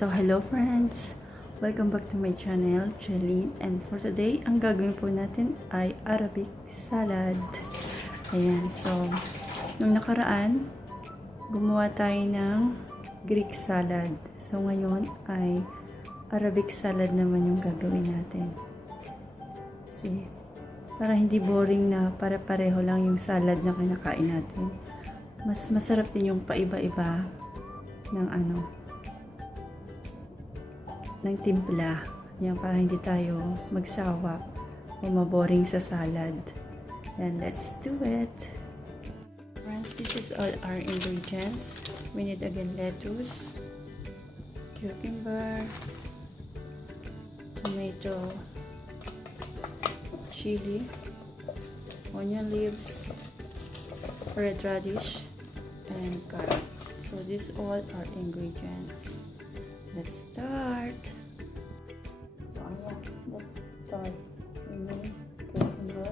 So hello friends! Welcome back to my channel, Jeline. And for today, ang gagawin po natin ay Arabic salad. Ayan, so nung nakaraan, gumawa tayo ng Greek salad. So ngayon ay Arabic salad naman yung gagawin natin. See, para hindi boring na pare-pareho lang yung salad na kinakain natin. Mas masarap din yung paiba-iba ng ng timpla. Yan, para hindi tayo magsawa o maboring sa salad. And let's do it! Friends, this is all our ingredients. We need again lettuce, cucumber, tomato, chili, onion leaves, red radish, and carrot. So these all are ingredients. Let's start. So let's start. We need cucumber,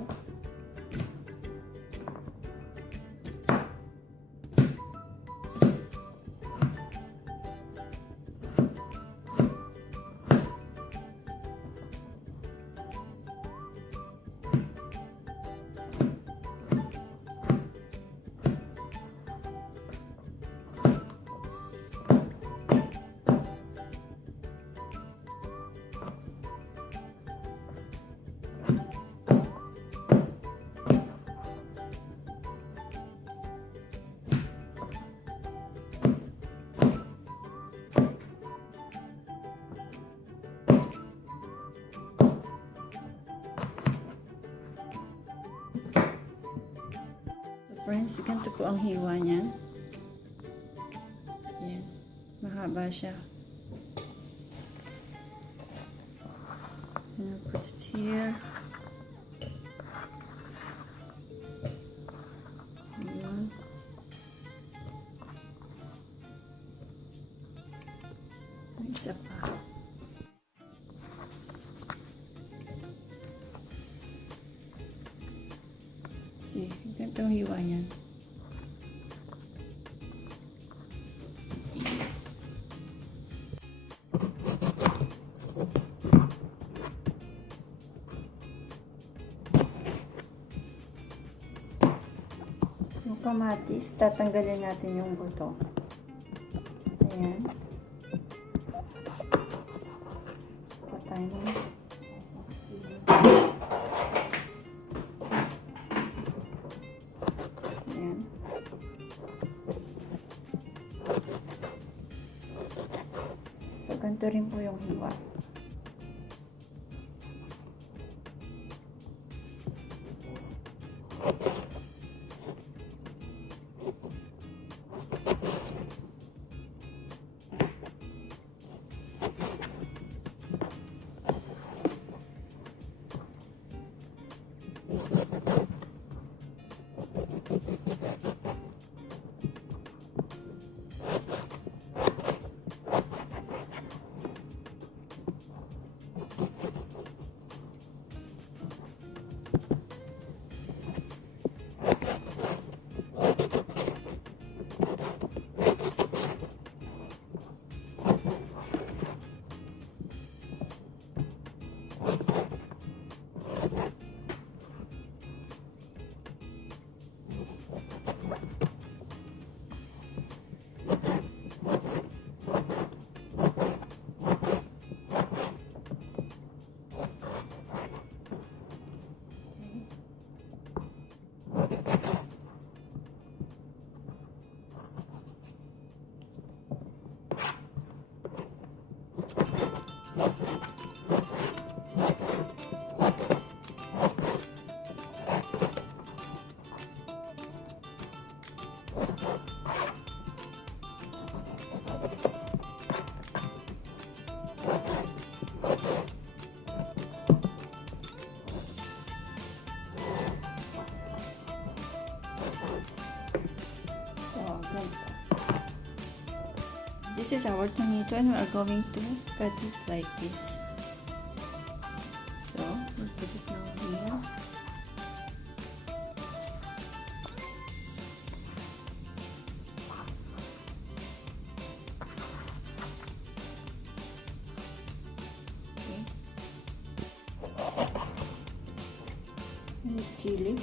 friends, ganito po ang hiwa niyan. Yan. Mahaba siya. And I'll put it here. Ayan. May isa pa. See, ganito ang hiwa niyan. Yung kamatis, tatanggalin natin yung buto. Ayan. Patay na. Ayan. So, ganito rin po yung hiwa. This is our tomato and we are going to cut it like this. So, we'll put it now here. chili.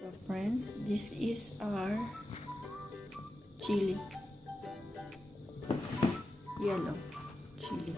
So friends, this is our chili, yellow chili.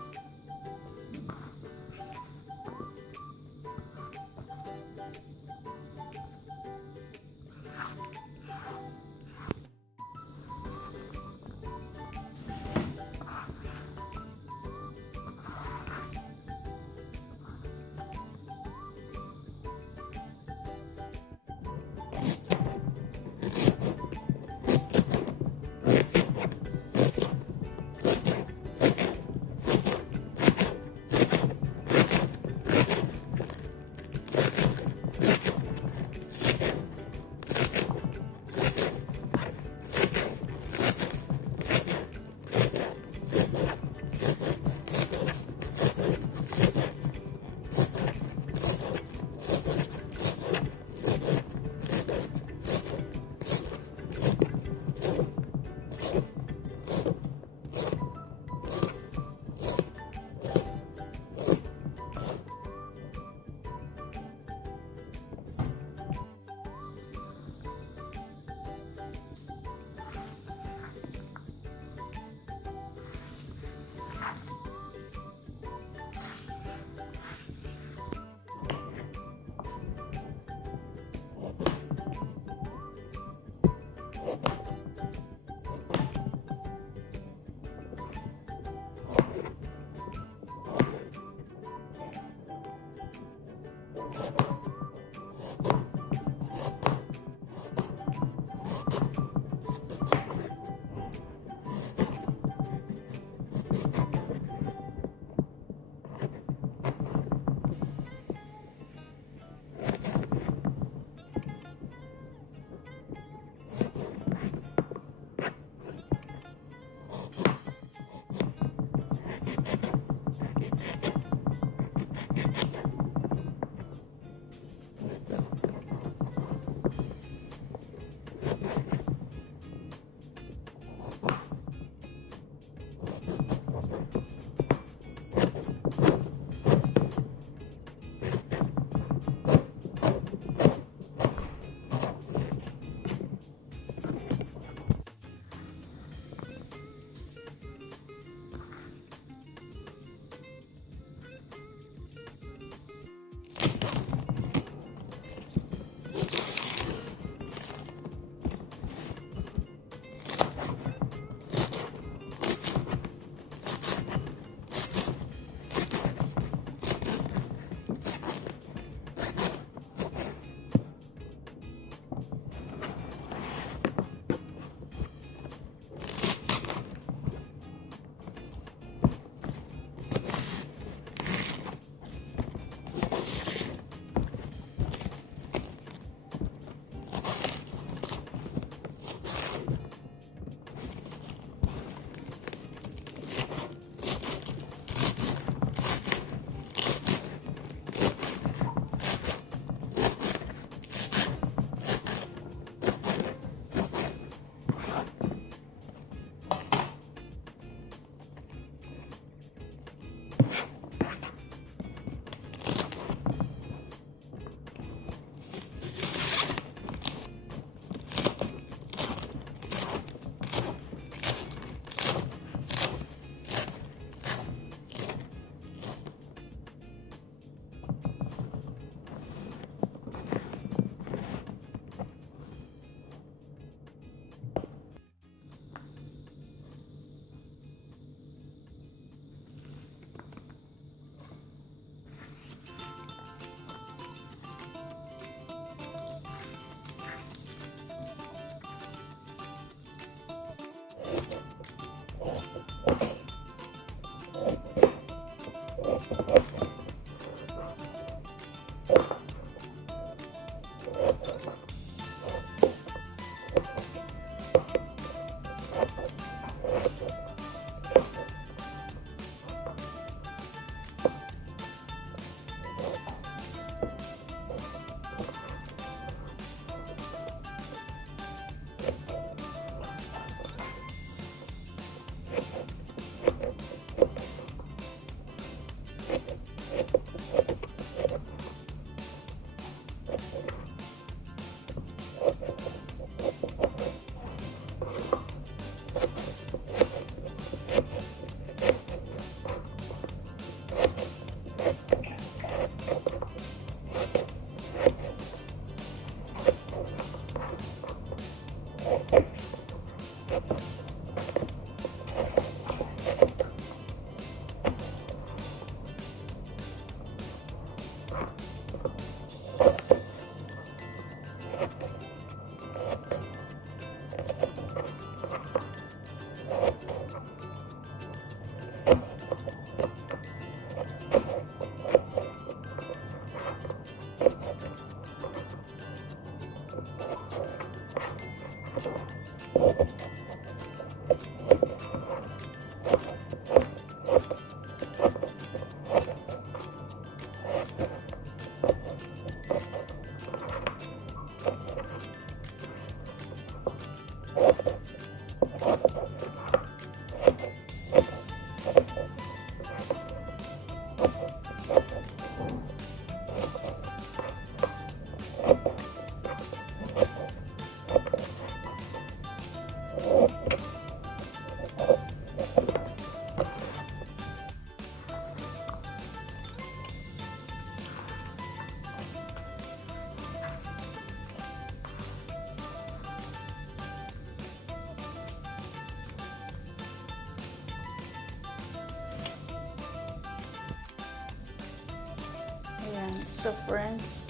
Ayan. So friends,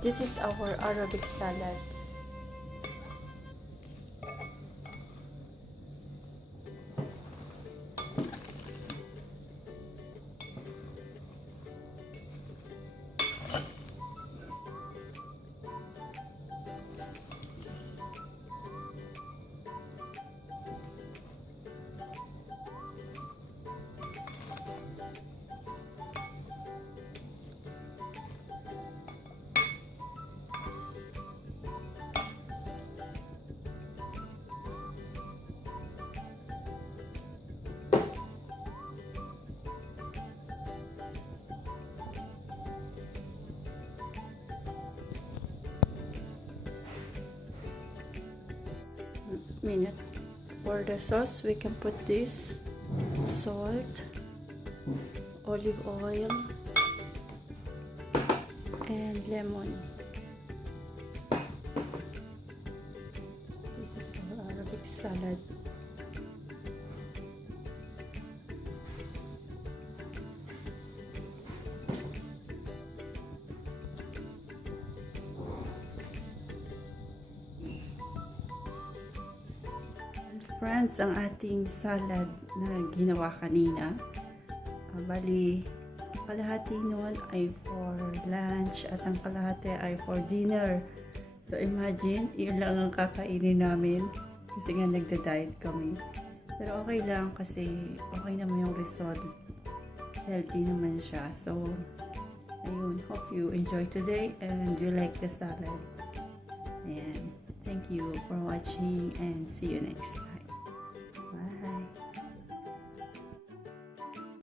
this is our Arabic salad. Minute. For the sauce, we can put this salt, olive oil, and lemon. This is our Arabic salad. Friends, ang ating salad na ginawa kanina, bali kalahati nun ay for lunch at ang kalahati ay for dinner. So imagine, yun lang ang kakainin namin kasi nga nagda-diet kami. Pero okay lang kasi okay naman yung result. Healthy naman siya. So ayun, hope you enjoy today and you like the salad. Ayan. Thank you for watching and see you next time.